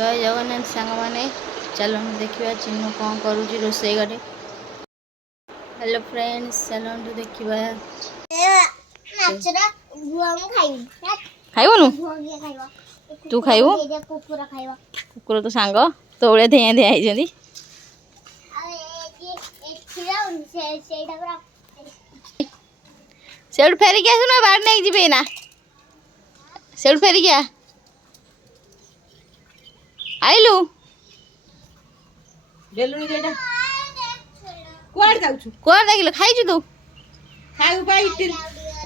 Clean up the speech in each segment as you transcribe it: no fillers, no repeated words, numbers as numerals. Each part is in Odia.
जय जगन्नाथ सांग मैंने चलो देखा चिन्नु कौन करुच्ची रोषे घरे। हेलो फ्रेंड्स चलो देखा खाइबनु तू खाइबू कुकुर तो सांग तो भाया धेया धेया होती से फेरिक आसुना बाहर नहीं जी ना से फेरिक आ आइलु कुआर देखिल खाइछु तू खाइबा पा इटिल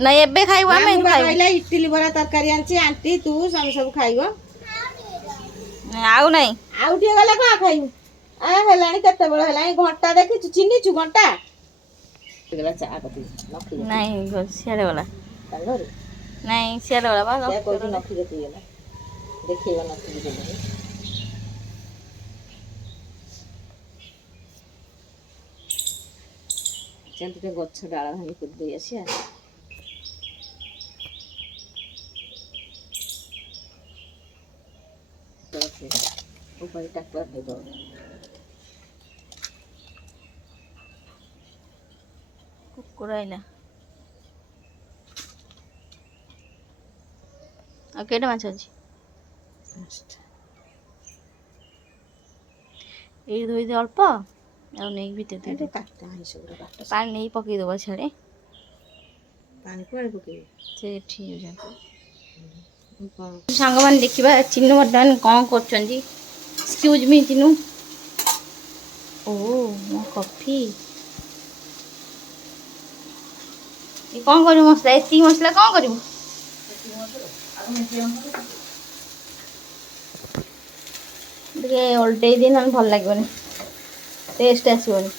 नहीं एबे खाइबो आमे खाइला इटिल बरा तरकारी आंची आंटी तू सब खाइबो आउ नहीं आउ टिए गला का खाइबो आ हेलानी केते बळ हेलानी घंटा देखि चिन्नी छु घंटा गला चा पति नखी नहीं सियारे वाला तांगर नहीं सियारे वाला बा क्या कोई नखी देती गला देखिएगा नखी दे चल ते गछ डाला भांगी कर दे आसिया तो ऊपर टक्कर दे दो कुकुर आइला आ केटा माछ अछि ए धोई दे अल्प आ नहीं भी ते तो काटता है सब काटता पानी नहीं पकई दबा छाड़े पानी कोड़े पके से ठीक हो सांग मान देखिबा चिन्नु वर्तमान कौन करछंती एक्सक्यूज मी चिन्नु ओ मो कॉफी ये कौन करू मसला एती मसला कौन करू देखिए ओल्टे दिन हम भल लागबनी टेस्ट आसबनी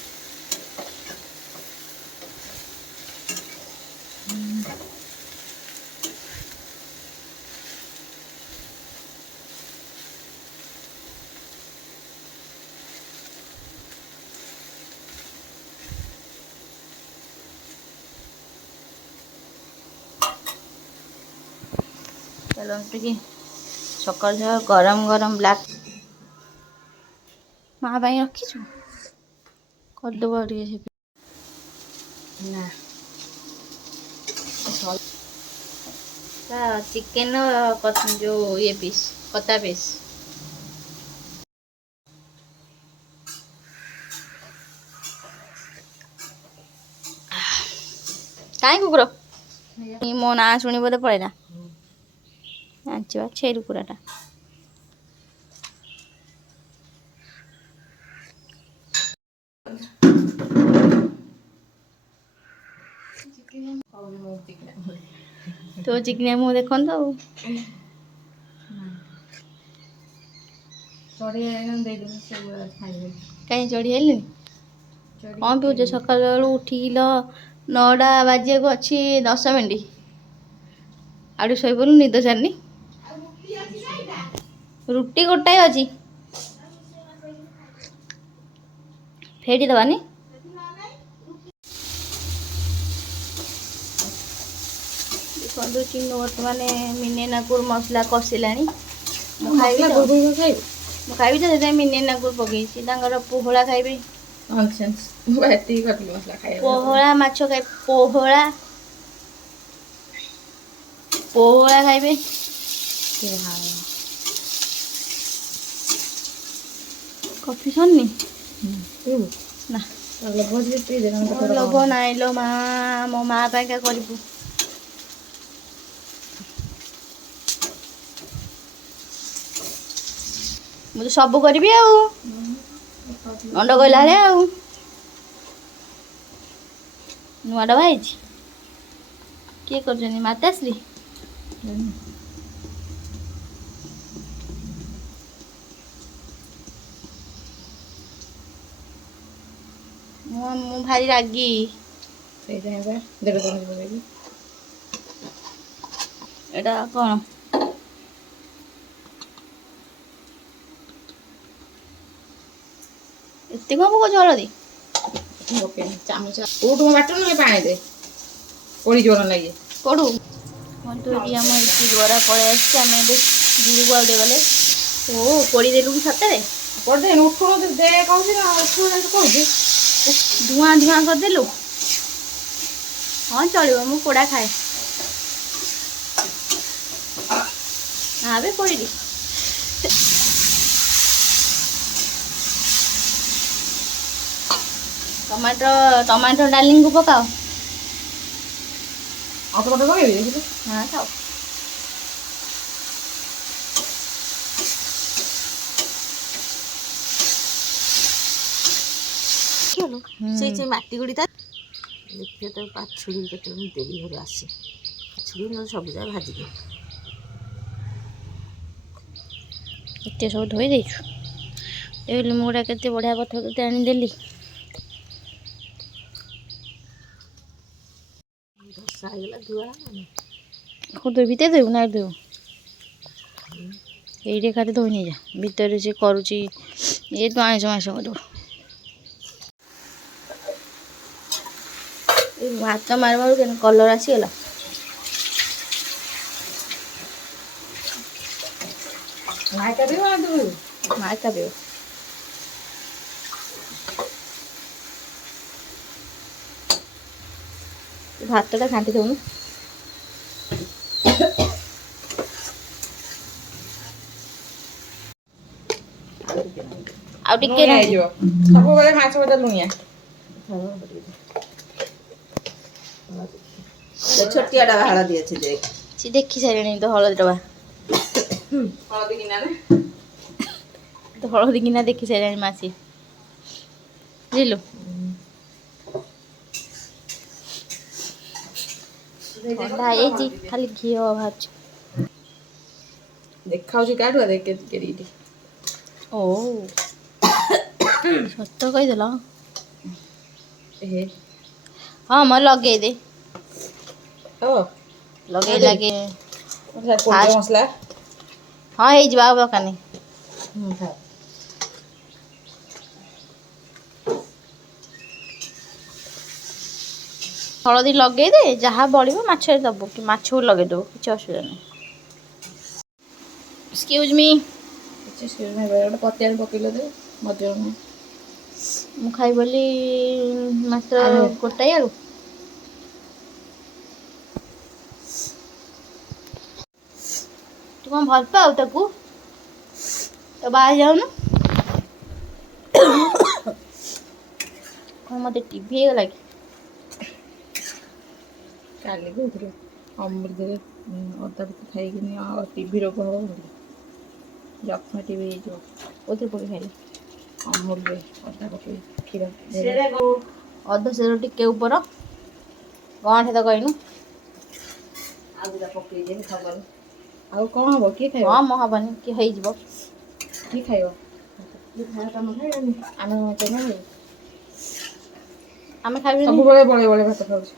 चलो टिके सकाल गरम गरम ब्लैक माँ भाई रखीचु करदेव ना चिकेन जो ये पीस कता पीस कहीं कुकुर मो ना शुणी बोधे पड़ेगा छेरु कुराटा तो चिकनिया मुँह देख तो कहीं चढ़ी है कौन पीछ सकाल बेलू उठिल 9टा बाजे को अच्छी 10 मिनिट आउ शोपरू निद सारनी रुटी गोटाए अच्छी फेटी दबानी देखो चिन्नु बर्तमान मिने नाकुर मसला कषिला खाइबी तो मिने नाकुर पकई पोहला खाइबे पोहला माछ खाइ पोहला पोहला खाइबे कॉफी सन्नी ना लोभ नाई लो माँ मो माँ क्या करू मुझे सब करी अंड कहला नुआ डबा किए कर माताश्री मु भारी रागी एटा कौन एते कम पकाउछ हलदी चामच कोटो बाटो न पानी दे पड़ी जोर लगे कोडू मन तो ये हम इसी द्वारा पड़े आछे हमें गुरु को आउटे गले ଓ ପୋଡ଼ି ଦେଲୁ କି ସତରେ? ପଡ଼ିଦେ ଉଠୁଣ ଦେ କହୁଛି ନା ଉଠୁଣ କହୁଛି। ଧୂଆଁ ଧୂଆଁ କରିଦେଲୁ? ହଁ ଚଳିବ, ମୁଁ ପୋଡ଼ା ଖାଏ। ଆବେ ପୋଡ଼ିଲି। ଟମାଟୋ ଡାଲିଙ୍କୁ ପକାଅ। ଆଉ ଟମାଟୋ ପକେଇବି ଦେଖିଲୁ। ହଁ ଖାଅ। ସେଇ ମାଟି ଗୁଡିଟା ଦେଖିବା ତାକୁ ପାଛୁଡ଼ି କେତେବେଳେ ମୁଁ ଦେବି ଘରେ ଆସେ ପାଛୁଡ଼ି ନହେଲେ ସବୁ ଯାକ ଭାଜିଦିଏ। ଏତେ ସବୁ ଧୋଇ ଦେଇଛୁ? ଏ ମୁଁ ଗୁଡ଼ା କେତେ ବଢ଼ିଆ ପତ୍ର ତୋତେ ଆଣିଦେଲି। ଧସା ହେଇଗଲା ଧୁଆ କୋଉ ଭିତରେ ଦେବୁ ନା ଦେବୁ? ଏଇଠି ଖାଲି ଧୋଇ ନେଇଯା, ଭିତରେ ସେ କରୁଛି ଏ ତୁ ଆଇଁଷ କରିବୁ। ଭାତ ମାରିବାରୁ କେମିତି କଲର୍ ଆସିଗଲା। ମାଇକା ଦେବ ନା ତୁ? ମାଇକା ଦେବ। ଭାତଟା ଘାଣ୍ଟି ଦେଉନୁ। ଆଉ ଟିକେ ଲୁଣିଆ ହେଇଯିବ, ସବୁବେଳେ ମାଛ ବୋଧେ ଲୁଣିଆ। ଛୋଟିଆ ଡବା ହଳଦୀ ଅଛି ଦେଖ। ସେ ଦେଖି ସାରିଲେଣି ତ ହଳଦୀ ଡବା। ହଳଦୀ କିନା ନା? ତ ହଳଦୀ କିନା ଦେଖି ସାରିଲାଣି ମାସି। ବୁଝିଲୁ? ଥଣ୍ଡା ହେଇଯାଇଛି, ଖାଲି ଘିଅ ବାହାରୁଛି। ଦେଖାଉଛି କାଠୁଆ ଦେଖ କେଡ଼ିକିଟି। ଓ ସତ କହିଦେଲ। ଏହେ ହଁ ମ ଲଗେଇଦେ। ହବ ଲଗେଇ ଲାଗେ ପୋଡିଯିବ ମସଲା। ହଁ ହେଇଯିବ ଆଉ ଦରକାର ନାହିଁ। ହଳଦୀ ଲଗେଇଦେ, ଯାହା ବଳିବ ମାଛରେ ଦବୁ କି ମାଛକୁ ଲଗେଇଦବୁ, କିଛି ଅସୁବିଧା ନାହିଁ। ଏକ୍ସକ୍ୟୁଜ୍ ମି। ଗୋଟେ ପତିଆରେ ପକେଇଲେ ଦେ ମରିଯିବ ନାହିଁ। ମୁଁ ଖାଇବି ବୋଲି ମାତ୍ର ଆଳୁ ଗୋଟାଏ ଆଳୁ। ତୁ କଣ ଭଲ ପାଉ ତାକୁ? ତ ବାହା ହେଇଯାଉନୁ। କଣ ମତେ ଟିଭି ହେଇଗଲା କି? କାଲି କହୁଥିଲୁ ଅମୃତରେ ଅଦା ପକେଇ ଖାଇକିନି ଆଉ ଟିଭି ରୋଗ ହବ ବୋଲି। ଯକ୍ଷ୍ମା ଟିଭି ହେଇଯିବ। କୋଉଥିରେ ପକେଇ ଖାଇଲେ? ଅମୁଲରେ ଅଦା ପକେଇ କ୍ଷୀର। ଅଧ ସେର ଟିକେ ଉପର ଗଣ୍ଠ ତ କହିନୁ। ଆଉ ଦିଟା ପକେଇଦେବି ହବନି। ଆଉ କଣ ହବ? କିଏ ଖାଇବ? ହଁ ମ ହବନି କି ହେଇଯିବ। କିଏ ଖାଇବ? କିଏ ଖାଇବ ତମେ ଖାଇବନି? ଆମେ ତମେ ଖାଇବ? ଆମେ ଖାଇବିନି। ସବୁବେଳେ ବଳେ ବଳେ ଭାତ ଖାଉଛି।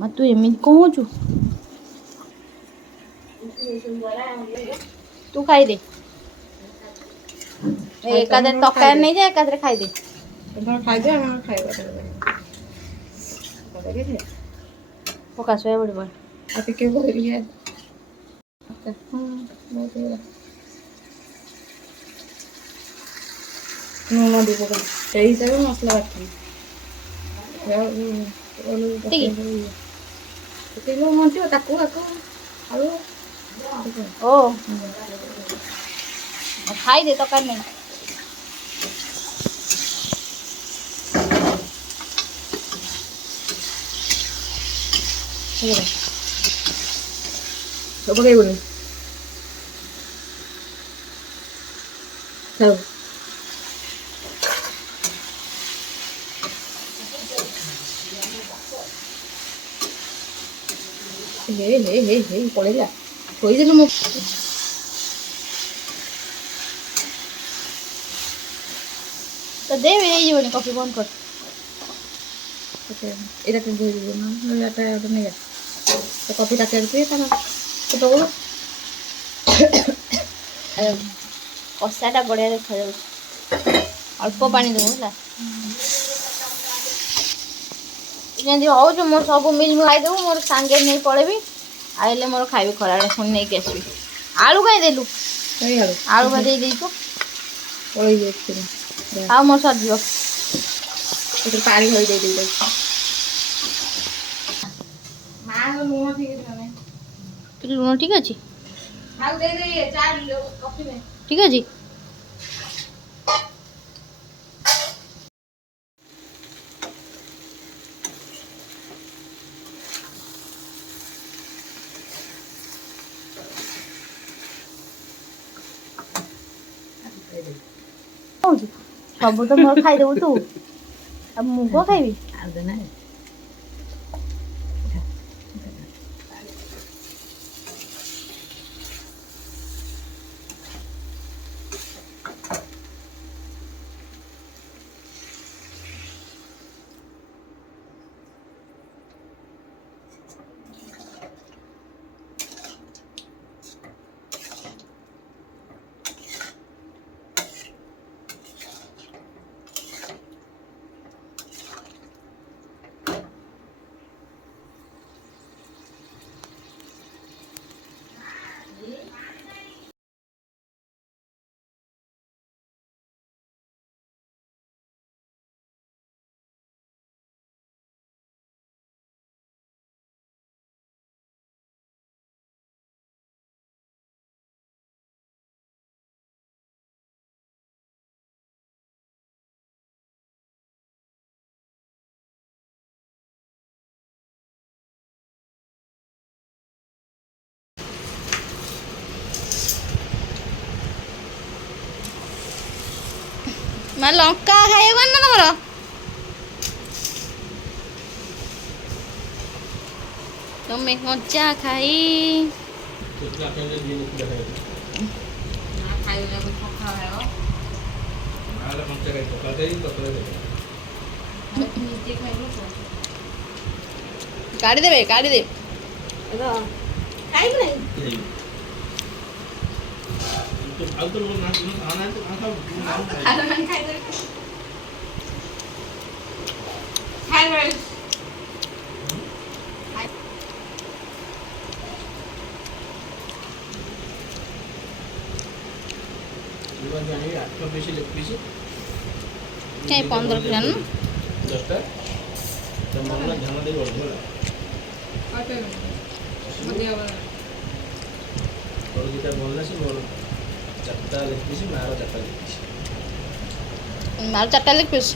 ମା ତୁ ଏମିତି କଣ ହଉଛୁ? ତୁ ଖାଇଦେ। ଏକାଥରେ ତରକାରୀ ନେଇଯା, ଏକାଥରେ ଖାଇଦେ। ତମେ ଖାଇଦିଅ, ଆମେ ଖାଇବା। ପକା ସୋୟାବଡି ପକା। ଆଉ ଟିକେ ସେଇ ହିସାବରେ ମସଲା ବାଟିବି। ଏତିକି ତାକୁ ଆଳୁ ଓ ଖାଇଦେ ତରକାରୀ ନାହିଁ। ପକେଇବୁନି ହଉ। ହେଇ ପଳେଇଲା ଥୋଇଦେଲୁ ମୁଁ। ତ ଦେ ହେଇଯିବନି କଫି ବନ୍ଦ କର। ଏଇଟା କେମିତି ହେଇଯିବ ନା ନେଇଯା ତ କଫି ତାଟିଆରେ ତାର ଫୁଟବଲ। କଷାଟା ବଢ଼ିଆ ଦେଖାଯାଉଛି। ଅଳ୍ପ ପାଣି ଦେବୁ ହେଲା। ଯେମିତି ହଉଛୁ ମୋର ସବୁ ମିଲ୍ ଖାଇଦେବୁ, ମୋର ସାଙ୍ଗେ ନେଇ ପଳେଇବି। ଆଇଲେ ମୋର ଖାଇବି ଖରାବେଳେ ପୁଣି ନେଇକି ଆସିବି। ଆଳୁ କାଇଁ ଦେଲୁ? ଏଇ ଆଳୁ ଆଳୁ ବା ଦେଇ ଦେଇଛୁ। ପଳେଇ ଯାଇଥିଲି ଆଉ ମୋର ସରିଯିବ। ସେଥିରେ ପାଣି ଭରି ଦେଇ ଦେଇଛି। ମାର ଲୁଣ ଠିକ ନାହିଁ। ଲୁଣ ଠିକ ଅଛି? ଆଉ ଦେଇ ଦେଇ ଚା କଫି ନେ। ଠିକ ଅଛି। ହଉଛି ସବୁ ତ ମୋର ଖାଇଦେବୁ ତୁ, ଆଉ ମୁଁ କଣ ଖାଇବି? ଆଉ ଦେନା ମା ଲଙ୍କା ଖାଇବାକୁ ନା ତମର? ତମେ କଞ୍ଚା ଖାଇ କାଢିଦେବେ କାଢିଦେବେ। ଖାଇବୁ ନାହିଁ କାଇଁ 15 ପିସ୍ ଆଣୁନ? 10ଟା ତମର ଧ୍ୟାନ ଦେଇ ବଢ଼ିବ ତୋର ଦୁଇଟା ଭଲ ଅଛି, ମୋର 4ଟା ଲେଗ ପିସ୍, ମାର 4ଟା ଲେଗ ପିସ୍। ମାର 4ଟା ଲେଗ ପିସ୍।